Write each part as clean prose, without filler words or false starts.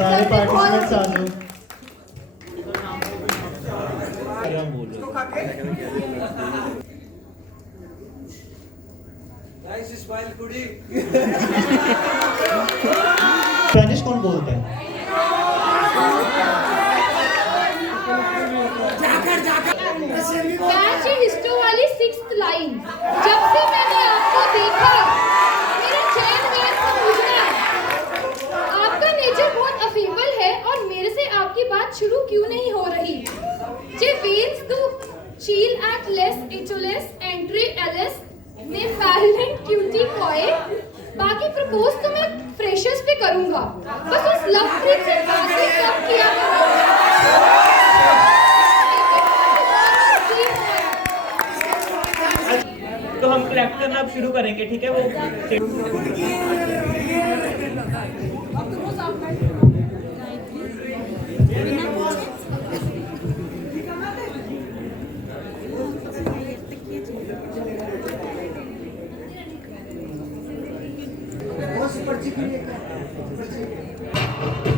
सारे पार्टिसिपेंट्स आ जाओ। स्पेनिश कौन बोलता है? कैच हिस्ट्री वाली 6th लाइन। जब से मैंने आपको देखा मेरा चैन वैन को बुझा। आपका नेचर बहुत अफेबल है और मेरे से आपकी बात शुरू क्यों नहीं हो रही? जे वेन्स टू चील एट लेस एचओलेस एंट्री एलएस ने फैलेंट क्यूटी कॉय। बाकी प्रपोज तो मैं फ्रेशर्स पे करूंगा, बस उस लव ट्रिप से बाकी सब किया तो हम कलेक्ट करना अब शुरू करेंगे, ठीक है? वो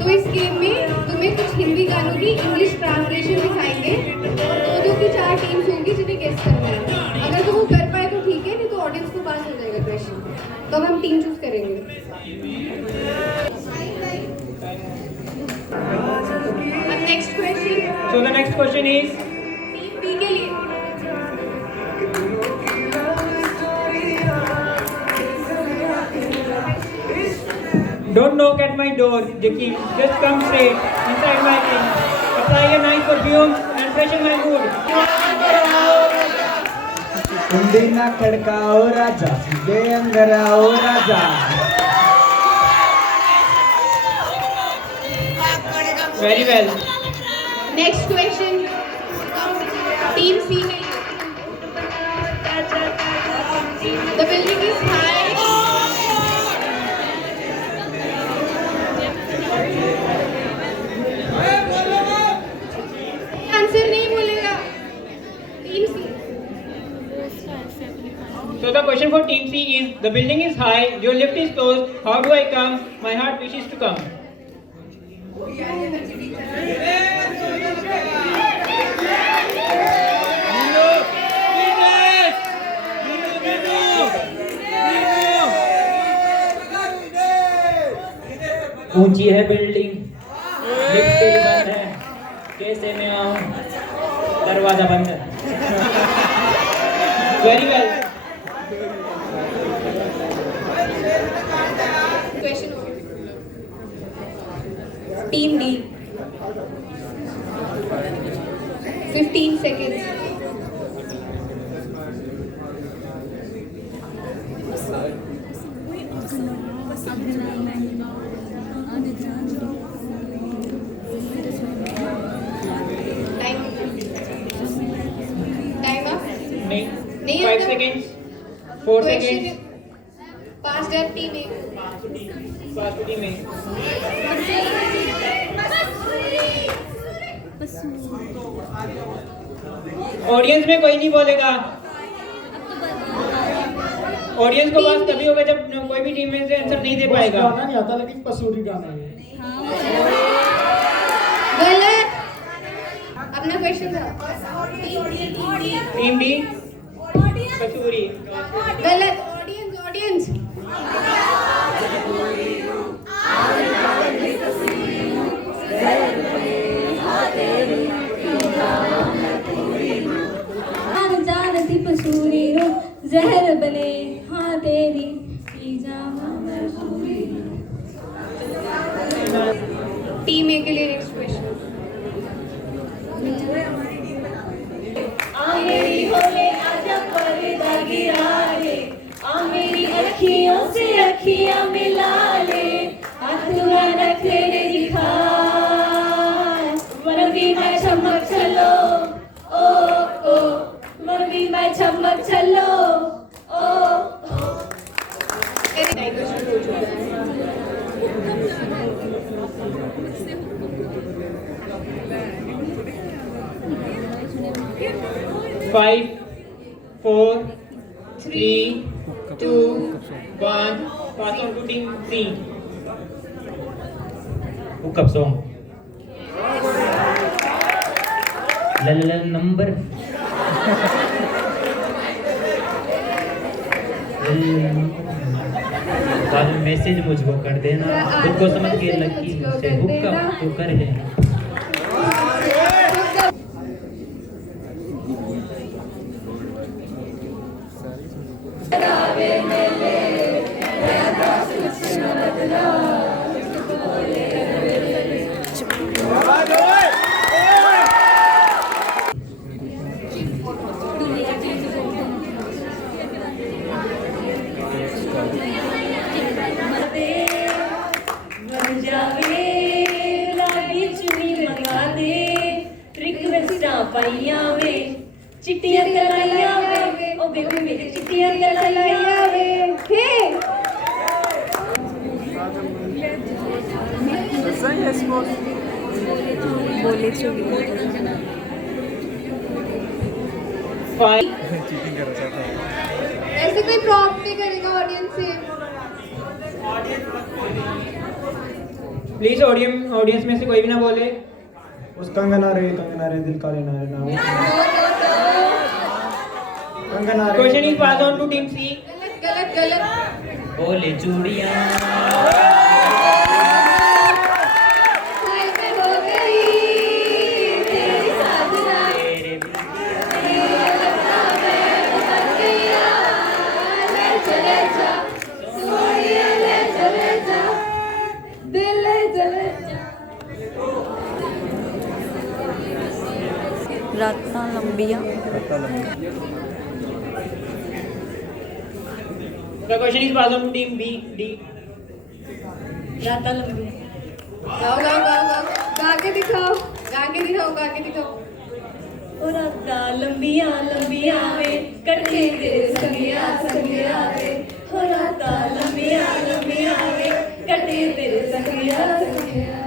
तो इस गेम में तुम्हें कुछ हिंदी गानों की इंग्लिश ट्रांसलेशन दिखाएंगे और दो की 4 टीम्स होंगी जिन्हें गेस करना है। अगर तुम वो कर पाए तो ठीक है, नहीं तो ऑडियंस को पास हो जाएगा क्वेश्चन। तो अब हम टीम चूज करेंगे। अब next question. So the next question is team B के लिए don't knock at my door, Jackie. Just come straight inside my ring. Apply a nice perfume and freshen my mood. कुंडी ना खड़काओ राजा, सीधे अंदर आओ राजा। Very well. Next question team C के लिए। The building is high. Answer नहीं बोलेगा team C. So the question for team C is: the building is high, your lift is closed. How do I come? My heart wishes to come. ऊंची है building, lift भी बंद है, कैसे मैं आऊं? दरवाजा बंद है। Very well. Question team D 15 seconds। Time up. नहीं, 5 seconds, 4 seconds। पास डेट टीम ए। बासुरी में ऑडियंस में कोई नहीं बोलेगा। ऑडियंस को बस तभी होगा जब कोई भी टीम में से आंसर नहीं दे पाएगा। गाना नहीं आता लेकिन पसूरी गाना है। गलत। अपना क्वेश्चन था टीम डी कसूरी। गलत। ऑडियंस ऑडियंस जानती पसूरी रो जहर बने हाँ तेरी पी जावा टीम ए के लिए नेक्स्ट क्वेश्चन। आ मेरी होले आजा पर्दा गिरा ले, आ मेरी अखियों से अखियां मिला ले, आंखों नखरे दिखा, मरवी मैं चमक चलो, ओ ओ, मरवी मैं चमक चलो, ओ ओ। 5, 4, 3, 2, 1. Pass on to team C. Hook up song. Number. बाद में मैसेज मुझको कर देना, खुद को समझ के लकी से हुक अप तो कर लेना। पाइया वे चिट्टियां कलाइया वे ओ बेबी मेरी चिट्टियां कलाइया वे हे बोले चुगी ऐसे कोई प्रॉम्प्ट नहीं करेगा ऑडियंस से। प्लीज ऑडियंस में से कोई भी ना बोले। उस कंगना रे दिल का लेना रे नाम कंगना रे। Question is pass on to team C. गलत गलत बोले चूड़ियां साल में हो गई तेरी साजना तेरे ले चले जा सोनिया ले चले जा दिल ले चले जा। रातां लंबियां The question is passed on to team B, D. रातां लंबियां गाओ गाओ गाओ गाओ गा के दिखाओ गा के दिखाओ गा के दिखाओ। ओ रातां लंबियां लंबियां वे कटे तेरे संगिया संगिया वे ओ रातां लंबियां लंबियां वे कटे तेरे संगिया संगिया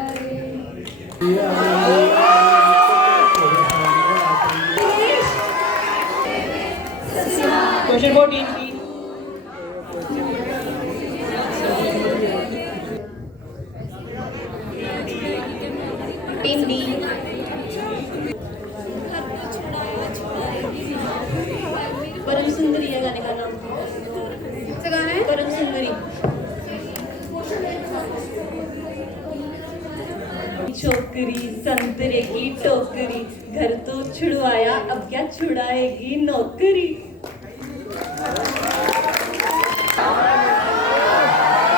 Question for team C. Team D परम सुंदरी है गाने का नाम से गाना है। परम सुंदरी छोकरी संतरे की टोकरी घर तो छुड़वाया अब क्या छुड़ाएगी नौकरी।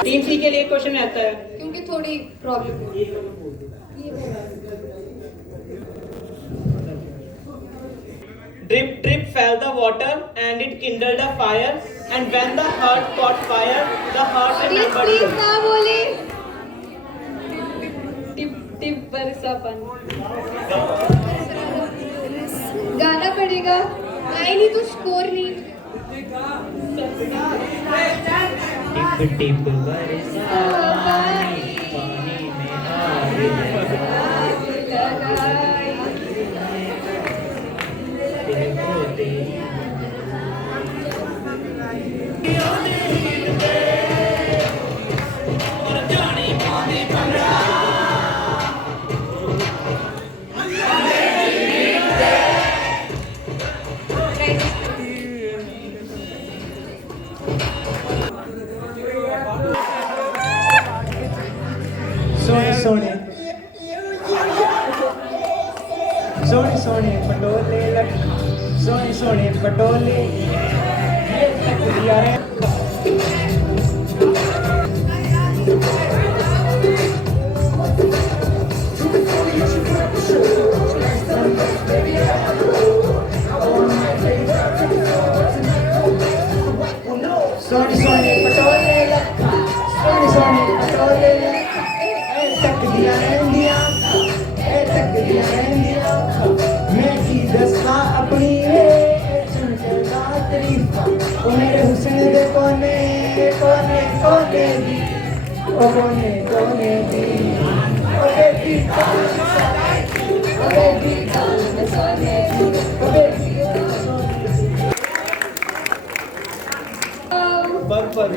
टीम सी के लिए क्वेश्चन आता है। क्योंकि थोड़ी प्रॉब्लम है। Drip, drip fell the water and it kindled a fire. And when the heart caught fire, the heart please remembered please you. ना बोले। टिप टिप बरसा पानी गाना पड़ेगा। आई नहीं तो स्कोर नहीं। टिप टिप बरसा पानी, पानी में आग लगाई। दिल को तेरी सोने सोने पटोले लग सोने पटोले ये तक दिया रे। सोने पटोले लग सोने पटोले तक दिया रहंदिया मैं की दस्ता अपनी सुन के तारीफ ओ मेरे हुस्न दे कोने कोने कोने दी ओ कोने कोने दी ओ बेबी ओ बेबी सोने ओ बेबी पर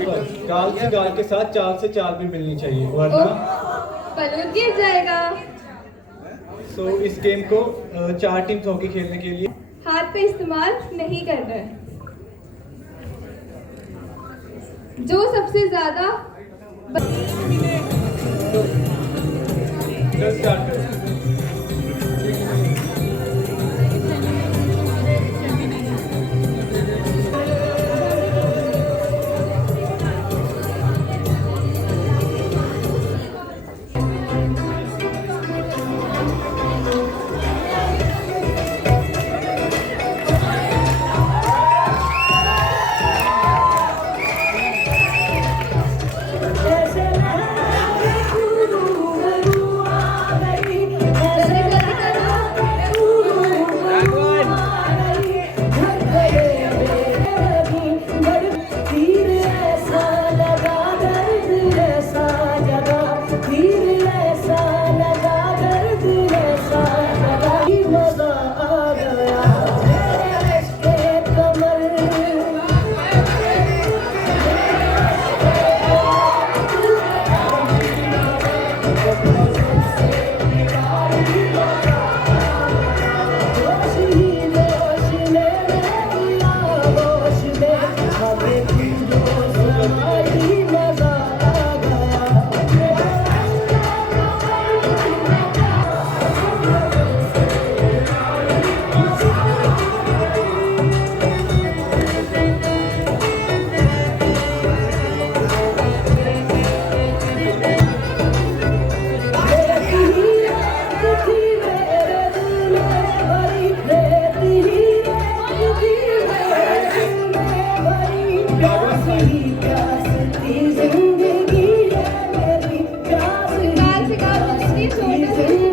गाल से गाल के साथ चाल से चाल भी मिलनी चाहिए वरना बलून गिर जाएगा। सो इस गेम को 4 टीम्स हॉकी खेलने के लिए हाथ पे इस्तेमाल नहीं करना है। जो सबसे ज्यादा जस्ट स्टार्ट करें। गाल से गाल उसकी छोटे से